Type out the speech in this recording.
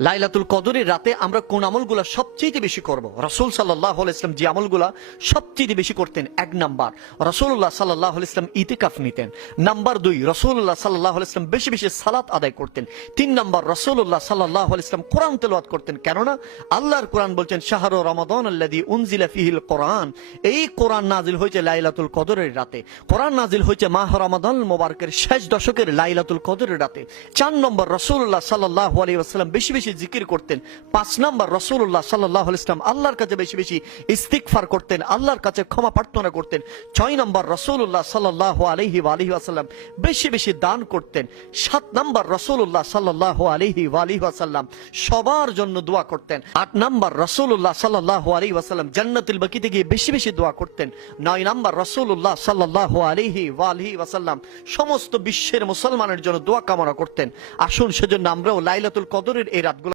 লাইলাতুল কদরের রাতে আমরা কোন আমলগুলো সবচেয়ে বেশি করব? রাসূল সাল্লাল্লাহু আলাইহি ওয়াসাল্লাম যে আমলগুলো সবচেয়ে বেশি করতেন, এক নাম্বার রাসূলুল্লাহ সাল্লাল্লাহু আলাইহি ওয়াসাল্লাম ইতিকাফ নিতেন। নাম্বার 2, রাসূলুল্লাহ সাল্লাল্লাহু আলাইহি ওয়াসাল্লাম বেশি বেশি সালাত আদায় করতেন। 3 নাম্বার, রাসূলুল্লাহ সাল্লাল্লাহু আলাইহি ওয়াসাল্লাম কোরআন তেলাওয়াত করতেন। কেননা আল্লাহর কোরআন বলছেন শাহরু রমাদান আল্লাযী উনজিলা ফীহিল কোরআন, এই কোরআন নাজিল হয়েছে লাইলাতুল কদরের রাতে। কোরআন নাজিল হয়েছে মাহ রমাদান মুবারকের শেষ দশকের লাইলাতুল কদরের রাতে। 4 নম্বর, রাসূলুল্লাহ সাল্লাল্লাহু আলাইহি ওয়াসাল্লাম বেশি বেশি জিকির করতেন। 5 নাম্বার, রাসূলুল্লাহ সাল্লাল্লাহু আলাইহি ওয়াসাল্লাম আল্লাহর কাছে বেশি বেশি ইস্তিগফার করতেন, আল্লাহর কাছে ক্ষমা প্রার্থনা করতেন। 6 নাম্বার, রাসূলুল্লাহ সাল্লাল্লাহু আলাইহি ওয়াসাল্লাম বেশি বেশি দান করতেন। 7 নাম্বার, রাসূলুল্লাহ সাল্লাল্লাহু আলাইহি ওয়াসাল্লাম সবার জন্য দোয়া করতেন। 8 নাম্বার, রাসূলুল্লাহ সাল্লাল্লাহু আলাইহি ওয়াসাল্লাম জান্নাতুল বাকিতে গিয়ে বেশি বেশি দোয়া করতেন। 9 নাম্বার, রাসূলুল্লাহ সাল্লাল্লাহু আলাইহি ওয়াসাল্লাম সমস্ত বিশ্বের মুসলমানের জন্য দোয়া কামনা করতেন। আসুন সেজন্য আমরাও লাইলাতুল কদরের এই রাত